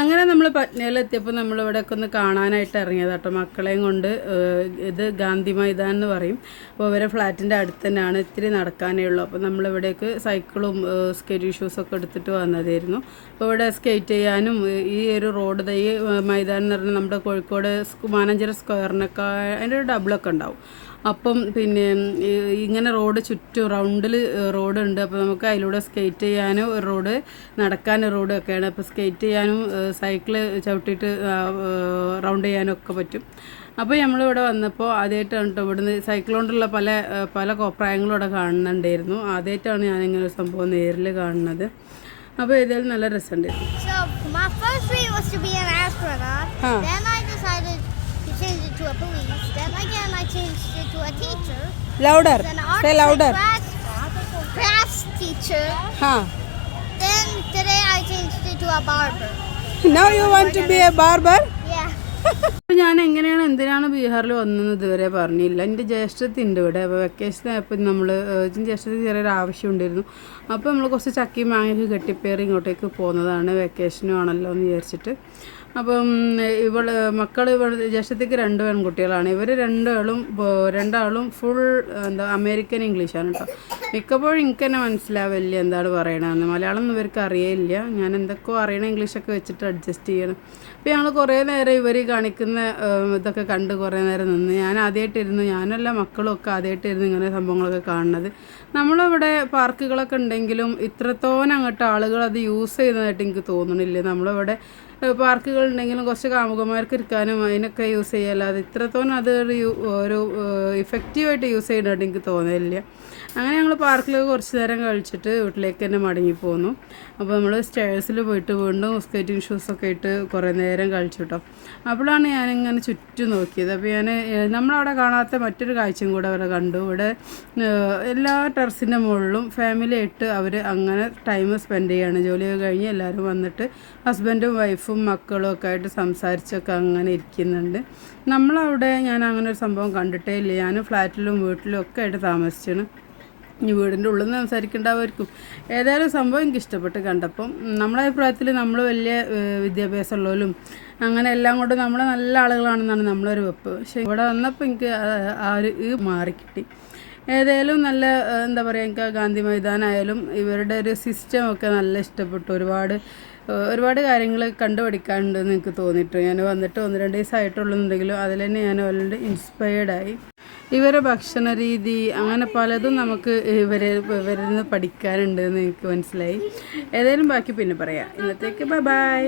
അങ്ങനെ നമ്മൾ പറ്റ്നയിലെത്തിയപ്പോൾ നമ്മൾ ഇവിടെയൊക്കെ ഒന്ന് കാണാനായിട്ട് ഇറങ്ങിയത് കേട്ടോ മക്കളെയും കൊണ്ട് ഇത് ഗാന്ധി മൈതാൻ എന്ന് പറയും. അപ്പോൾ ഇവരെ ഫ്ലാറ്റിന്റെ അടുത്ത് തന്നെയാണ് ഇത്തിരി നടക്കാനേ ഉള്ളൂ. അപ്പോൾ നമ്മളിവിടേക്ക് സൈക്കിളും സ്കേറ്റ് ഷൂസൊക്കെ എടുത്തിട്ട് വന്നതായിരുന്നു. അപ്പോൾ ഇവിടെ സ്കേറ്റ് ചെയ്യാനും ഈ ഒരു റോഡ് തൈ മൈതാനം എന്ന് പറഞ്ഞാൽ നമ്മുടെ കോഴിക്കോട് മാനഞ്ചര സ്ക്വയറിനൊക്കെ അതിന്റെ ഒരു ഡബിളൊക്കെ ഉണ്ടാവും. അപ്പം പിന്നെ ഇങ്ങനെ റോഡ് ചുറ്റും റൗണ്ടിൽ റോഡ് ഉണ്ട് അപ്പോൾ നമുക്ക് അതിലൂടെ സ്കേറ്റ് ചെയ്യാനും ഒരു റോഡ് നടക്കാനും റോഡ് ഒക്കെയാണ്. അപ്പോൾ സ്കേറ്റ് ചെയ്യാനും സൈക്കിൾ ചവിട്ടിയിട്ട് റൗണ്ട് ചെയ്യാനും ഒക്കെ പറ്റും. അപ്പോൾ നമ്മളിവിടെ വന്നപ്പോൾ ആദ്യമായിട്ടാണ് കേട്ടോ ഇവിടുന്ന് സൈക്കിൾ കൊണ്ടുള്ള പല പല കോപ്രായങ്ങളും ഇവിടെ കാണുന്നുണ്ടായിരുന്നു. ആദ്യമായിട്ടാണ് ഇങ്ങനെ ഒരു സംഭവം നേരിൽ കാണുന്നത്. അപ്പോൾ ഏതായാലും നല്ല രസമുണ്ട് So teacher. Louder. Say louder. Crafts teacher. Huh. Then today I changed it to a barber. now you want to be a barber? Yeah. അപ്പോൾ ഞാൻ എങ്ങനെയാണ് എന്തിനാണ് ബീഹാറിൽ വന്നതെന്ന് ഇതുവരെ പറഞ്ഞില്ല. എന്റെ ജ്യേഷ്ഠത്തിന്റെ ഇവിടെ. അപ്പോൾ വെക്കേഷൻ ആയപ്പോൾ നമ്മൾ ജ്യേഷ്ഠത്തിന് ചെറിയൊരു ആവശ്യം ഉണ്ടായിരുന്നു അപ്പോൾ നമ്മൾ കുറച്ച് ചക്കി മാങ്ങയൊക്കെ കെട്ടിപ്പേറി ഇങ്ങോട്ടേക്ക് പോകുന്നതാണ് വെക്കേഷനും ആണല്ലോ എന്ന് വിചാരിച്ചിട്ട്. അപ്പം ഇവൾ മക്കൾ ഇവിടെ ജ്യേഷ്ഠത്തേക്ക് രണ്ട് പെൺകുട്ടികളാണ്. ഇവർ രണ്ടാളും രണ്ടാളും ഫുൾ എന്താ അമേരിക്കൻ ഇംഗ്ലീഷാണ് കേട്ടോ മിക്കപ്പോഴും എനിക്ക് തന്നെ മനസ്സിലാവില്ല എന്താണ് പറയണതെന്ന്. മലയാളം ഒന്നും ഇവർക്ക് അറിയില്ല ഞാൻ എന്തൊക്കെയോ അറിയണ ഇംഗ്ലീഷൊക്കെ വെച്ചിട്ട് അഡ്ജസ്റ്റ് ചെയ്യണം. അപ്പോൾ ഞങ്ങൾ കുറേ നേരം ഇവർ കാണിക്കുന്ന ഏഹ്, ഇതൊക്കെ കണ്ട് കുറേ നേരം നിന്ന് ഞാൻ ആദ്യമായിട്ടിരുന്നു ഞാനല്ല മക്കളും ഒക്കെ ആദ്യമായിട്ടിരുന്നു ഇങ്ങനെ സംഭവങ്ങളൊക്കെ കാണുന്നത്. നമ്മളിവിടെ പാർക്കുകളൊക്കെ ഉണ്ടെങ്കിലും ഇത്രത്തോനം അങ്ങോട്ട് ആളുകൾ അത് യൂസ് ചെയ്യുന്നതായിട്ട് എനിക്ക് തോന്നണില്ല. നമ്മളിവിടെ ഉണ്ടെങ്കിലും കുറച്ച് കാമുകന്മാർക്ക് ഇരിക്കാനും അതിനൊക്കെ യൂസ് ചെയ്യാല്ലാതെ ഇത്രത്തോളം അത് ഒരു ഒരു ഇഫക്റ്റീവായിട്ട് യൂസ് ചെയ്യുന്നതായിട്ട് എനിക്ക് തോന്നലില്ല. അങ്ങനെ ഞങ്ങൾ പാർക്കിൽ കുറച്ച് നേരം കഴിച്ചിട്ട് വീട്ടിലേക്ക് തന്നെ മടങ്ങി പോന്നു. അപ്പോൾ നമ്മൾ സ്റ്റേഴ്സിൽ പോയിട്ട് വീണ്ടും സ്കേറ്റിംഗ് ഷൂസൊക്കെ ഇട്ട് കുറേ നേരം കഴിച്ചു കേട്ടോ അപ്പോഴാണ് ഞാനിങ്ങനെ ചുറ്റും നോക്കിയത്. അപ്പോൾ ഞാൻ നമ്മളവിടെ കാണാത്ത മറ്റൊരു കാഴ്ചയും കൂടെ അവരെ കണ്ടു. ഇവിടെ എല്ലാ ടെറസിന്റെ മുകളിലും ഫാമിലി ആയിട്ട് അവർ അങ്ങനെ ടൈം സ്പെൻഡ് ചെയ്യാണ്. ജോലിയൊക്കെ കഴിഞ്ഞ് എല്ലാവരും വന്നിട്ട് ഹസ്ബൻഡും വൈഫും മക്കളും ഒക്കെ ആയിട്ട് സംസാരിച്ചൊക്കെ അങ്ങനെ ഇരിക്കുന്നുണ്ട്. നമ്മളവിടെ ഞാൻ അങ്ങനെ ഒരു സംഭവം കണ്ടിട്ടേ ഇല്ല. ഞാൻ ഫ്ലാറ്റിലും വീട്ടിലും ഒക്കെ ആയിട്ട് താമസിച്ചാണ്. ഇനി വീടിന്റെ ഉള്ളിൽ നിന്ന് സംസാരിക്കേണ്ടവർക്കും ഏതായാലും സംഭവം എനിക്ക് ഇഷ്ടപ്പെട്ട് കണ്ടപ്പം നമ്മളെ അഭിപ്രായത്തിൽ നമ്മൾ വലിയ വിദ്യാഭ്യാസം ഉള്ളവരും അങ്ങനെ എല്ലാം കൊണ്ട് നമ്മൾ നല്ല ആളുകളാണെന്നാണ് നമ്മളൊരു വെപ്പ്. പക്ഷേ ഇവിടെ വന്നപ്പോൾ എനിക്ക് ആ- ഒരു മാറിക്കിട്ടി. ഏതായാലും നല്ല എന്താ പറയുക എനിക്ക് ഗാന്ധി മൈതാനായാലും ഇവരുടെ ഒരു സിസ്റ്റം ഒക്കെ നല്ല ഇഷ്ടപ്പെട്ടു. ഒരുപാട് ഒരുപാട് കാര്യങ്ങൾ കണ്ടുപഠിക്കാനുണ്ടെന്ന് എനിക്ക് തോന്നിയിട്ട് ഞാൻ വന്നിട്ട് ഒന്ന് രണ്ട് ദിവസമായിട്ടുള്ളൂന്നുണ്ടെങ്കിലും അതിൽ തന്നെ ഞാൻ ഓൾറെഡി ഇൻസ്പയർഡായി ഇവരെ ഭക്ഷണ രീതി അങ്ങനെ പലതും നമുക്ക് ഇവരെ ഇവരിൽ നിന്ന് പഠിക്കാനുണ്ട് എന്ന് എനിക്ക് മനസ്സിലായി. ഏതായാലും ബാക്കി പിന്നെ പറയാം. ഇന്നത്തേക്ക് ബൈ ബൈ